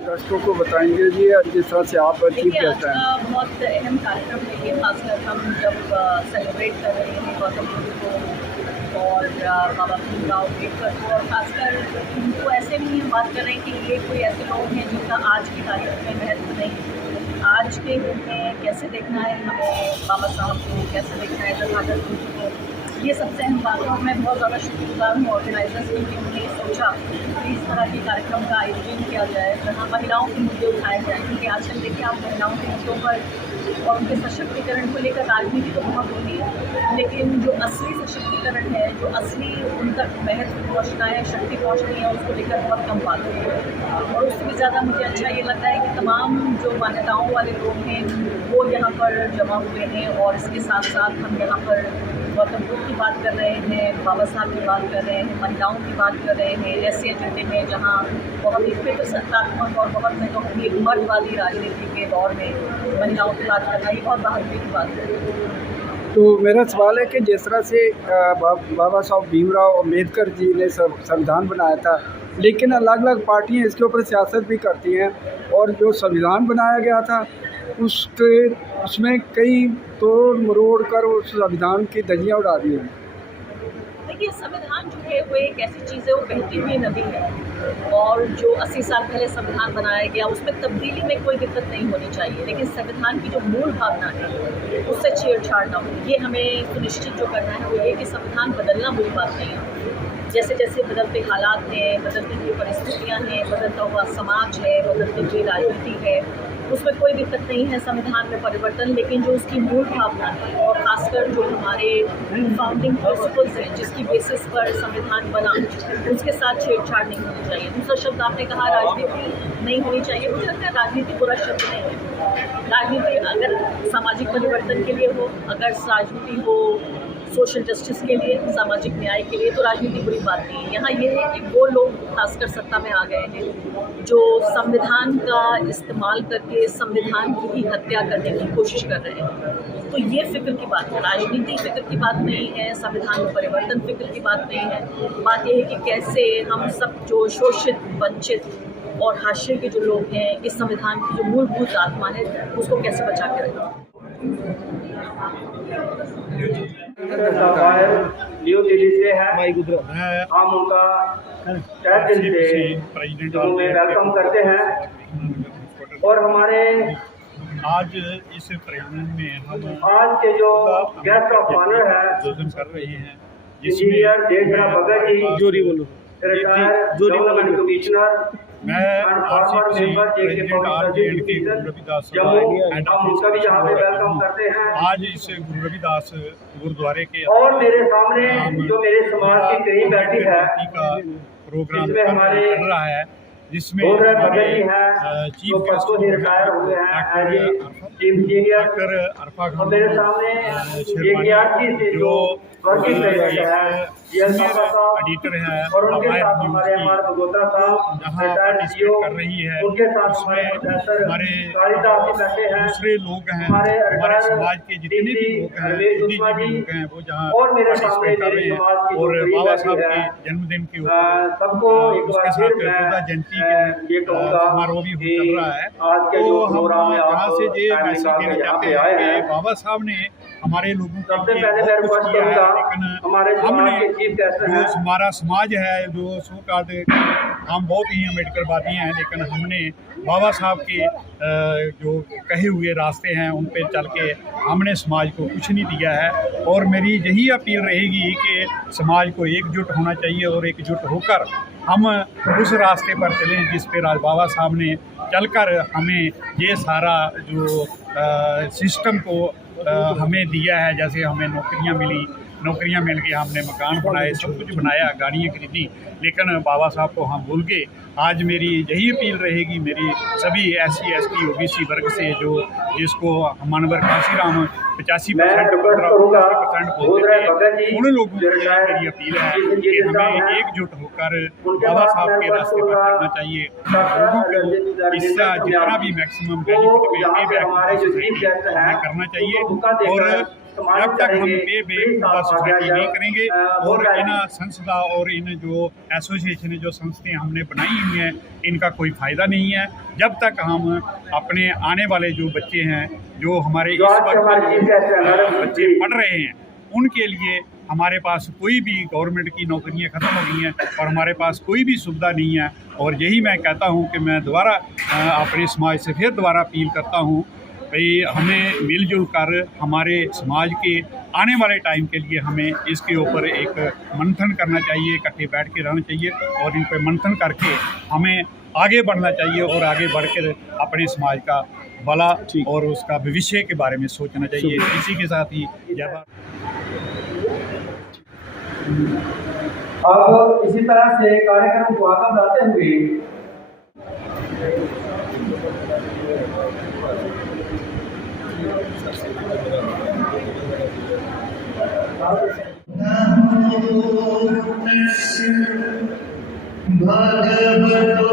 दर्शकों को बताएंगे जी जिस तरह से आप चीफ गेस्ट हैं। बहुत अहम कार्यक्रम है ये, खासकर हम जब सेलिब्रेट कर रहे हैं गौतम बुद्ध को और बाबा भीमराव अम्बेडकर को, और खासकर उनको ऐसे नहीं हम बात कर रहे हैं कि ये कोई ऐसे लोग हैं जिनका आज की तारीख में महत्व नहीं। आज के दिन में कैसे देखना है हमें बाबा साहब को, कैसे देखना है तथागत बुद्ध को, ये सबसे अहम बात है। और मैं बहुत ज़्यादा शुक्रगुजार हूँ ऑर्गेनाइजर्स की कि उन्होंने सोचा कि इस तरह के कार्यक्रम का आयोजन किया जाए जहाँ महिलाओं के मुद्दे उठाए जाए, क्योंकि आजकल देखिए आप महिलाओं के मुद्दों पर और उनके सशक्तिकरण को लेकर राजनीति तो बहुत होती है, लेकिन जो असली सशक्तिकरण है, जो असली उन तक महत्व पहुँचना है, शक्ति पहुँचनी है, उसको लेकर बहुत कम बात होती है। और उससे भी ज़्यादा मुझे अच्छा ये लगता है कि तमाम जो मान्यताओं वाले लोग हैं वो यहाँ पर जमा हुए हैं, और इसके साथ साथ हम यहाँ पर गौतम बुद्ध की बात कर रहे हैं, बाबा साहब की बात कर रहे हैं, महिलाओं की बात कर रहे हैं, ऐसे एजेंडे में जहाँ बहुत ही पितृसत्तात्मक और बहुत मैं कहूँगी एक मर्दवादी राजनीति के दौर में महिलाओं की बात करना ये बहुत बहादुरी की बात है। तो मेरा सवाल है कि जिस तरह से बाबा साहब भीमराव अम्बेडकर जी ने संविधान बनाया था, लेकिन अलग अलग पार्टियां इसके ऊपर सियासत भी करती हैं, और जो संविधान बनाया गया था उसमें कई तोड़ मरोड़ कर उस संविधान की धज्जियाँ उड़ा दी हैं। देखिए, संविधान जो है वो एक ऐसी चीज़ है, वो बहती हुई नदी है, और जो 80 साल पहले संविधान बनाया गया उसमें तब्दीली में कोई दिक्कत नहीं होनी चाहिए, लेकिन संविधान की जो मूल भावना है उससे छेड़छाड़ ना हो, ये हमें सुनिश्चित जो करना है वो ये कि संविधान बदलना बुरी बात नहीं है। जैसे जैसे बदलते हालात हैं, बदलती हुई परिस्थितियाँ हैं, बदलता हुआ समाज है, बदलती हुई राजनीति है, उसमें कोई दिक्कत नहीं है संविधान में परिवर्तन, लेकिन जो उसकी मूल भावना है और खासकर जो हमारे फाउंडिंग प्रिंसिपल्स हैं जिसकी बेसिस पर संविधान बना, उसके साथ छेड़छाड़ नहीं होनी चाहिए। दूसरा शब्द आपने कहा राजनीति नहीं होनी चाहिए, मुझे लगता है राजनीति बुरा शब्द नहीं है। राजनीति अगर सामाजिक परिवर्तन के लिए हो, अगर राजनीति हो सोशल जस्टिस के लिए, सामाजिक न्याय के लिए, तो राजनीति बुरी बात नहीं है। यहाँ ये है कि वो लोग खासकर सत्ता में आ गए हैं जो संविधान का इस्तेमाल करके संविधान की ही हत्या करने की कोशिश कर रहे हैं, तो ये फिक्र की बात है। राजनीति फिक्र की बात नहीं है, संविधान में परिवर्तन फिक्र की बात नहीं है। बात यह है कि कैसे हम सब जो शोषित, वंचित और हाशिए के जो लोग हैं, इस संविधान की जो मूलभूत आत्मा है उसको कैसे बचा के रखें। न्यू दिल्ली से है, हम उनका तहे दिल से उन्हें वेलकम करते हैं। और हमारे आज इस प्रयाण में हम आज के जो गेस्ट ऑफ ऑनर है कर रहे हैं, engineer देशरा Bhagat ji, retired development commissioner, मैं हम उनका भी यहाँ पे वेलकम करते हैं। आज इस गुरु रविदास गुरुद्वारे के और मेरे सामने जो मेरे समाज की कई बैठी है का प्रोग्राम जिसमें हमारे चल रहा है, जिसमें भगत जी हैं चीफ गेस्ट रिटायर हुए हैं चीफ इंजीनियर, डॉक्टर अरफा और मेरे सामने एक यात्री से जो वर्किंग प्रेसिडेंट है एडिटर है, और उनके साथ हमारे अमर भगोत्रा साहब रिटायर्ड सीईओ कर रही है, उनके साथ हमारे प्रोफेसर कालिदास जी बैठे हैं, दूसरे लोग हैं, हमारे हमारे समाज के जितने भी लोग हैं, लोग हैं वो जहाँ और मेरे सामने कर रहे हैं, और बाबा साहब के जन्मदिन के ऊपर सबको एक बार उसके फिर साथ मैं जयंती ये कहूँगा समारोह भी चल रहा है। आज के तो जो हम प्रोग्राम है यहाँ से ये आप मैसेज देना चाहते हैं कि बाबा साहब ने हमारे लोगों के सबसे लिए पहले मैं बहुत कुछ रिक्वेस्ट किया है, करूँगा लेकिन हमारे हमने समाज के चीफ गेस्ट हैं, जो हमारा समाज है, जो सो कार्ड हम बहुत ही अम्बेडकरवादी हैं, लेकिन हमने बाबा साहब के जो कहे हुए रास्ते हैं उन पे चल के हमने समाज को कुछ नहीं दिया है। और मेरी यही अपील रहेगी कि समाज को एकजुट होना चाहिए और एकजुट होकर हम उस रास्ते पर चलें जिस पे बाबा साहब ने चलकर हमें ये सारा जो सिस्टम को हमें दिया है, जैसे हमें नौकरियां मिली, नौकरियां मिल गई, हमने मकान बनाए, सब कुछ बनाया, गाड़ियाँ खरीदी, लेकिन बाबा साहब को हम भूल गए। आज मेरी यही अपील रहेगी मेरी सभी SC ST OBC वर्ग से, जो जिसको मानवर कांसीराम 85% बोलते थे, उन लोगों को मेरी अपील है कि हमें एकजुट होकर बाबा साहब के रास्ते पर चलना चाहिए। लोगों को इसका जितना भी मैक्सिमम बेनिफिट हमें करना चाहिए, और जब तक हम पे बैक सोसाइटी नहीं करेंगे और इन संस्था और इन जो एसोसिएशन जो संस्थाएं हमने बनाई हुई हैं, इनका कोई फ़ायदा नहीं है। जब तक हम अपने आने वाले जो बच्चे हैं, जो हमारे इस वक्त बच्चे पढ़ रहे हैं, उनके लिए हमारे पास कोई भी गवर्नमेंट की नौकरियां ख़त्म हो गई हैं और हमारे पास कोई भी सुविधा नहीं है। और यही मैं कहता हूं कि मैं दोबारा अपने समाज से फिर दोबारा अपील करता हूं भाई, हमें मिलजुल कर हमारे समाज के आने वाले टाइम के लिए हमें इसके ऊपर एक मंथन करना चाहिए, इकट्ठे बैठ के रहना चाहिए और इन पर मंथन करके हमें आगे बढ़ना चाहिए और आगे बढ़कर अपने समाज का भला और उसका भविष्य के बारे में सोचना चाहिए। इसी के साथ ही अब इसी तरह से कार्यक्रम को आगे बढ़ाते हुए भगवतो